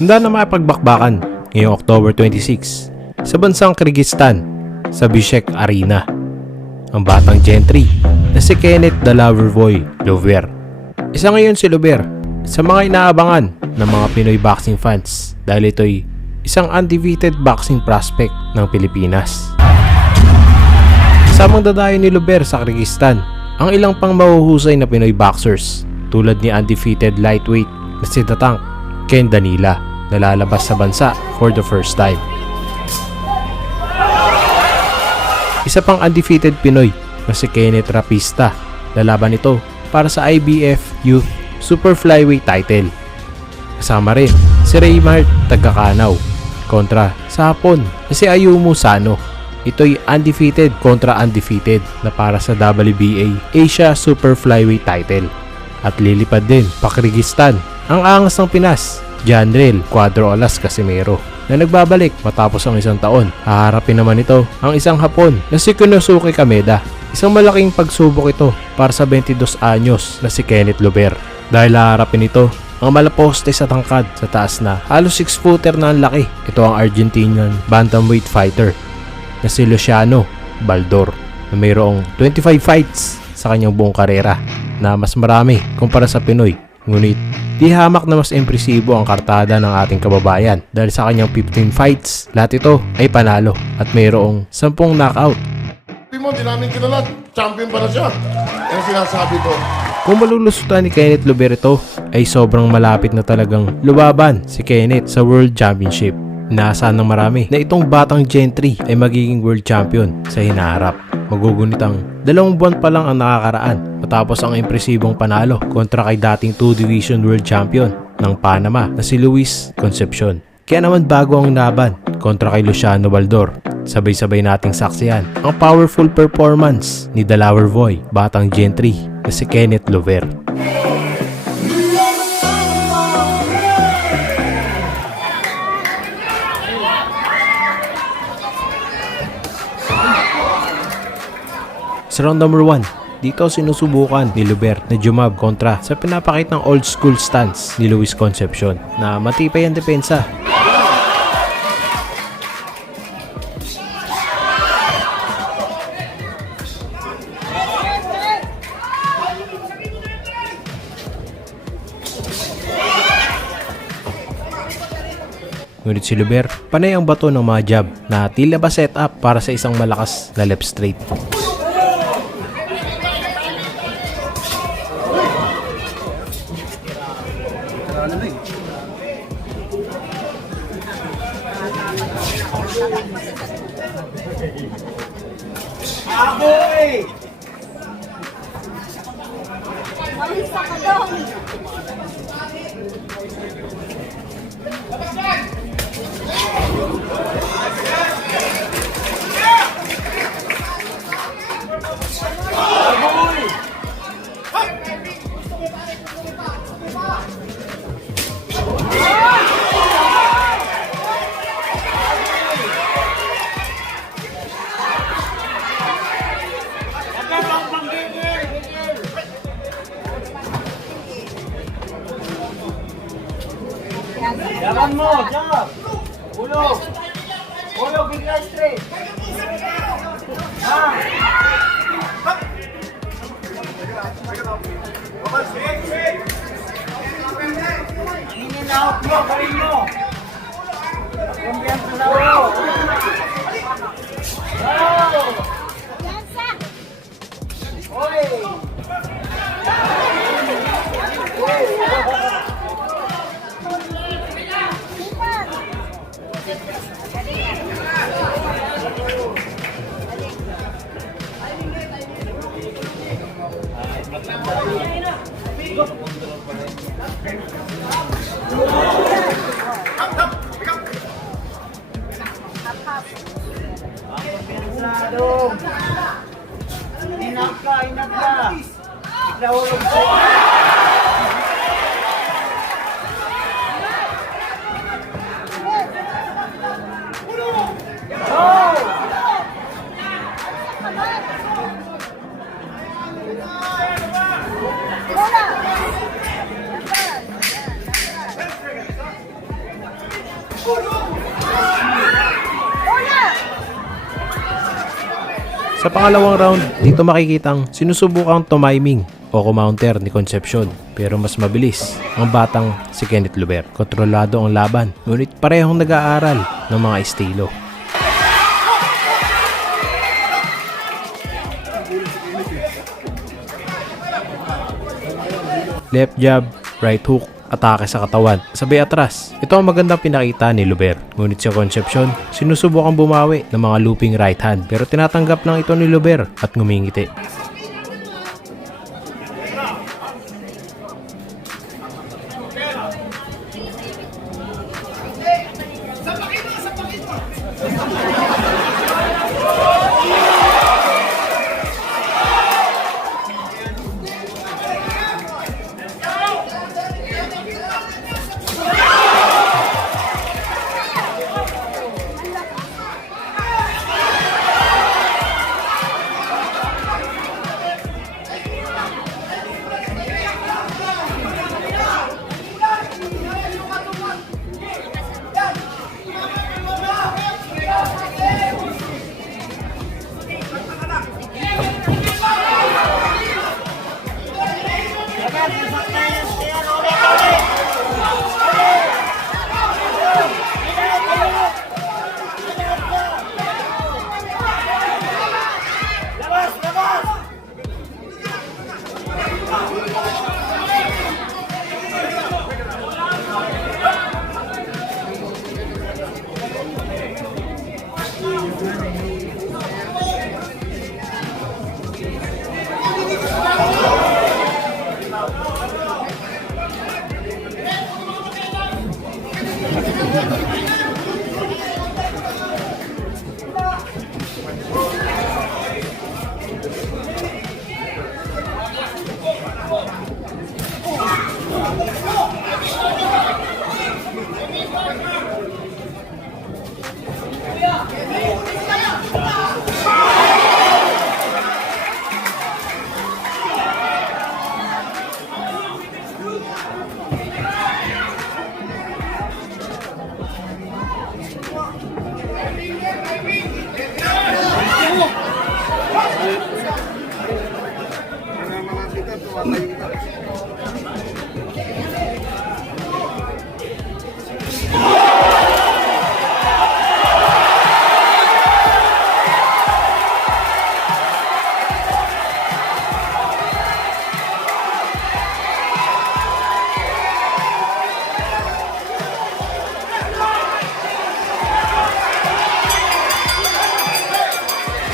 Handa na makipagbakbakan ngayong October 26 sa bansang Kyrgyzstan sa Bishkek Arena. Ang batang gentry na si Kenneth Dalavervoy Lover. Isa ngayon si Lover sa mga inaabangan ng mga Pinoy boxing fans dahil ito'y isang undefeated boxing prospect ng Pilipinas. Kasamang dadayo ni Lover sa Kyrgyzstan ang ilang pang mahuhusay na Pinoy boxers tulad ni undefeated lightweight na si Tatang Ken Danila na lalabas sa bansa for the first time. Isa pang undefeated Pinoy na si Kenneth Rapista. Lalaban ito para sa IBF Youth Super Flyweight title. Kasama rin si Raymart Tagakanaw kontra sa Hapon na si Ayumu Sano. Ito'y undefeated kontra undefeated na para sa WBA Asia Super Flyweight title. At lilipad din pa Kyrgyzstan ang angas ng Pinas, Janrel Cuadro Alas Casimero na nagbabalik matapos ang isang taon. Haharapin naman ito ang isang Hapon na si Kunosuke Kameda. Isang malaking pagsubok ito para sa 22 anyos na si Kenneth Lober. Dahil haharapin ito ang malaposte sa tangkad sa taas na halos 6 footer na ang laki. Ito ang Argentinian bantamweight fighter na si Luciano Baldor na mayroong 25 fights sa kanyang buong karera na mas marami kumpara sa Pinoy. Ngunit di hamak na mas impresibo ang kartada ng ating kababayan dahil sa kanyang 15 fights, lahat ito ay panalo at mayroong 10 knockout. Sabi mo, di namin kilala. Champion pa na siya. Yan sinasabi ko. Kung malulusutan ni Kenneth Loberto ay sobrang malapit na talagang lubaban si Kenneth sa World Championship. Inaasahan ng marami na itong batang gentry ay magiging world champion sa hinaharap. Magugunitang dalawang buwan pa lang ang nakakaraan matapos ang impresibong panalo kontra kay dating 2 Division World Champion ng Panama na si Luis Concepcion. Kaya naman bago ang laban kontra kay Luciano Baldor, sabay-sabay nating saksiyan ang powerful performance ni Delaware Voy, batang gentry na si Kenneth Lover. Sa round number 1, dito sinusubukan ni Luber na jumab kontra sa pinapakit ng old school stance ni Luis Concepcion na matipay ang depensa. Ngunit si Luber, panay ang bato ng mga jab na tila ba set up para sa isang malakas na left straight. Malisa ka doon. Jump! Ulo! Ulo, bigla straight! Ah! Ini na out mo, galing mo! Kumpiyansa sa ulo! Bravo! Oy! Kumpiyansado! Thank you. Pangalawang round, dito makikitang sinusubukang tumiming o kumounter ni Concepcion pero mas mabilis ang batang si Kenneth Luber. Kontrolado ang laban ngunit parehong nag-aaral ng mga estilo. Left jab, right hook, atake sa katawan, sabay atras. Ito ang magandang pinakita ni Luber. Ngunit si Concepcion, sinusubukang bumawi ng mga looping right hand pero tinatanggap lang ito ni Luber at ngumingiti.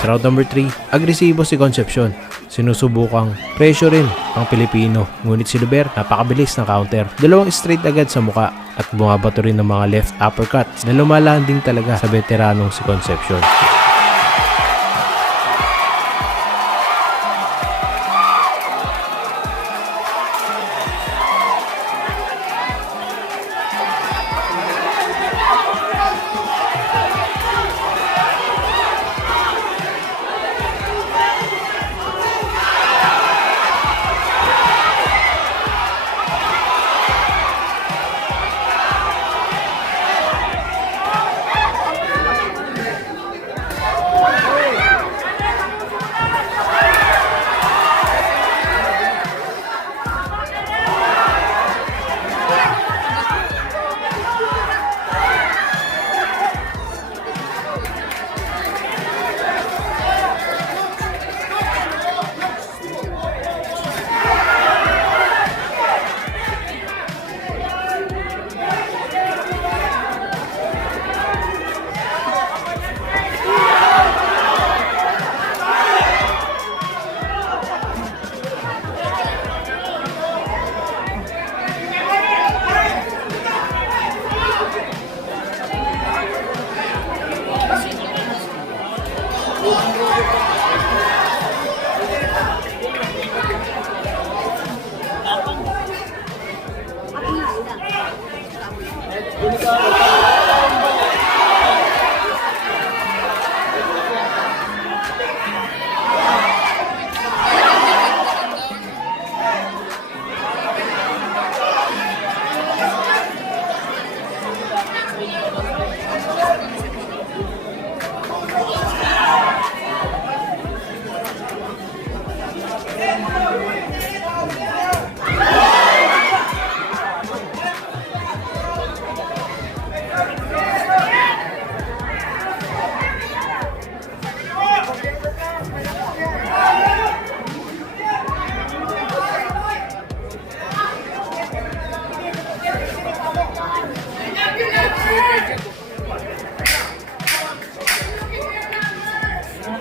Round number 3, agresibo si Concepcion. Sinusubukang pressure rin ang Pilipino. Ngunit si Luber napakabilis ng counter. Dalawang straight agad sa muka at bumabato rin ng mga left uppercuts na lumalanding talaga sa veteranong si Concepcion.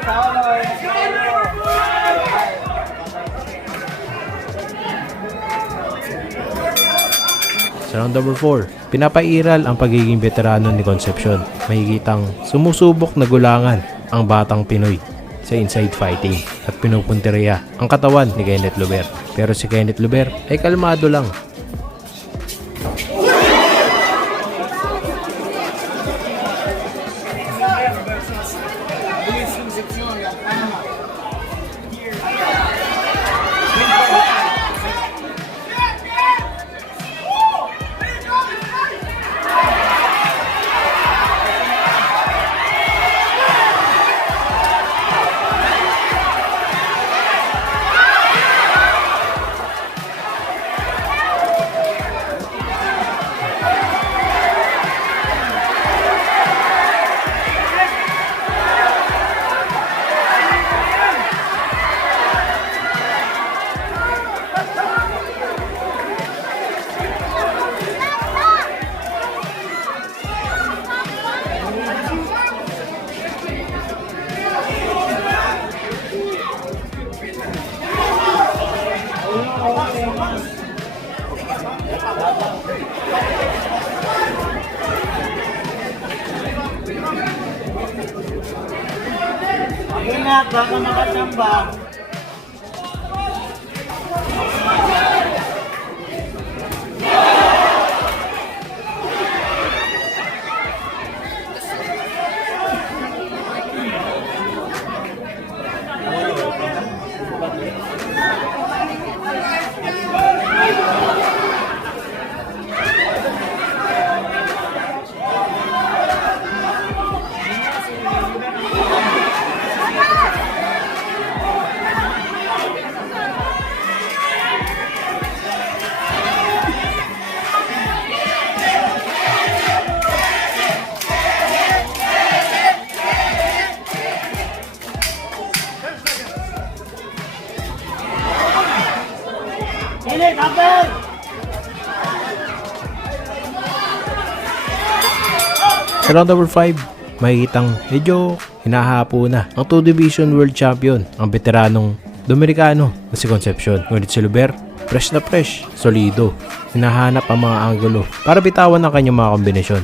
Sa round number 4, pinapairal ang pagiging veterano ni Concepcion. Mahigitang sumusubok na gulangan ang batang Pinoy sa inside fighting at pinupunteriya ang katawan ni Kenneth Luber. Pero si Kenneth Luber ay kalmado lang Ingat, baka makachamba. Sa round number 5, makikitang medyo hinahapo na ang 2 Division World Champion, ang veteranong Dominicano na si Concepcion. Ngunit si Luber, fresh na fresh, solido. Hinahanap ang mga anggulo para bitawan ang kanyang mga kombinasyon.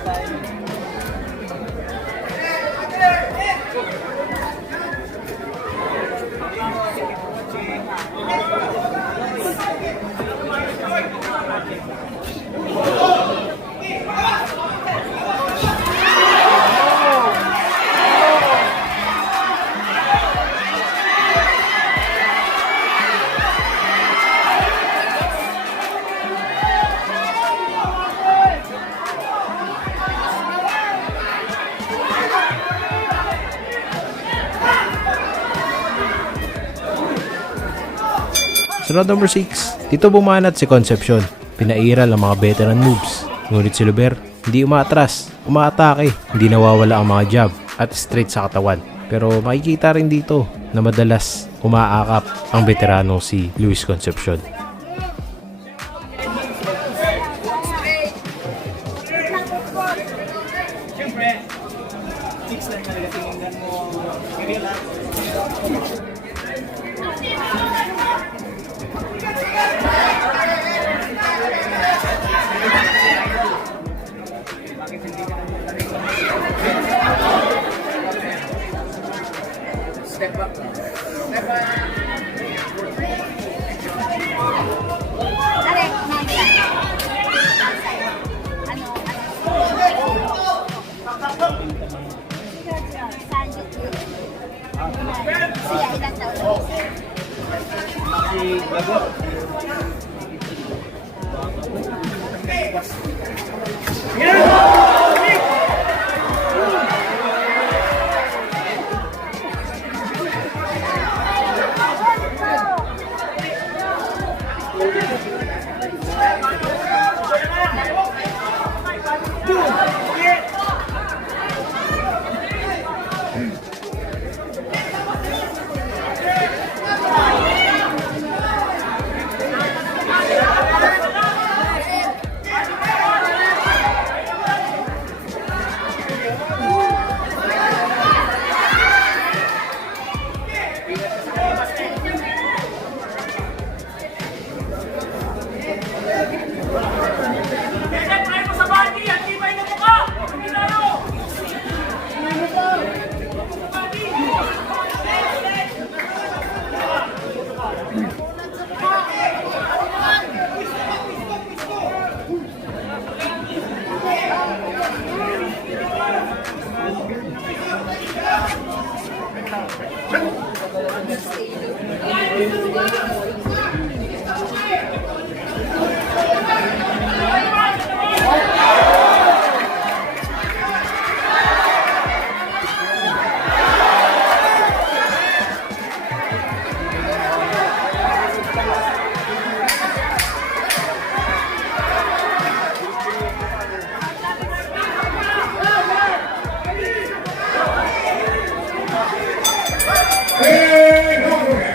round number 6, dito bumanat si Concepcion. Pinairal ang mga veteran moves. Ngunit si Luber, hindi umaatras, umaatake, hindi nawawala ang mga jab at straight sa katawan. Pero makikita rin dito na madalas umaakap ang veterano si Luis Concepcion.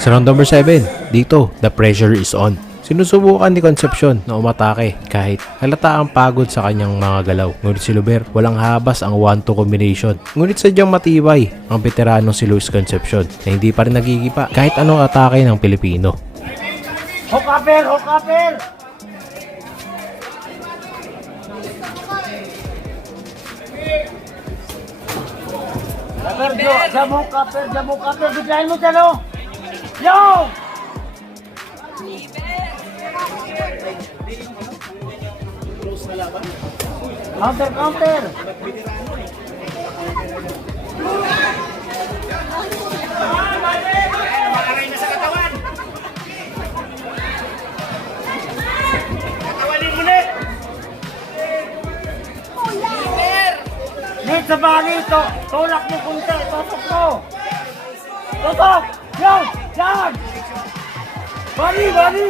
Sa round number 7, dito, the pressure is on. Sinusubukan ni Concepcion na umatake kahit halata ang pagod sa kanyang mga galaw. Ngunit si Luber, walang habas ang 1-2 combination. Ngunit sadyang matibay ang veteranong si Luis Concepcion na hindi pa rin nagigipa kahit anong atake ng Pilipino. Upper! Upper, Jo! Jamok upper! Jamok upper! Biglayin mo oh! Yo! Counter, counter! Nick, sa bagay ito, tulak mo kunti, totok mo. Totok! Yan! Yan! Bali, bali!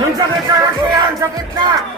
Yung sakit sa raso yan! Sakit na!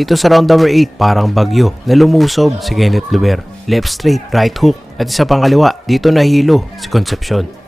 Dito sa round number 8, parang bagyo na lumusob si Kenneth Luber. Left straight, right hook, at isa pang kaliwa, dito nahilo si Concepcion.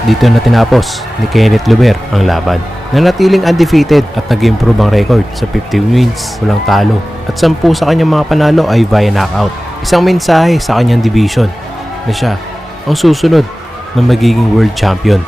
At dito na tinapos ni Kenneth Luber ang laban. Nanatiling undefeated at nag-improve ang record sa 15 wins, walang talo. At 10 sa kanyang mga panalo ay via knockout. Isang mensahe sa kanyang division na siya ang susunod na magiging world champion.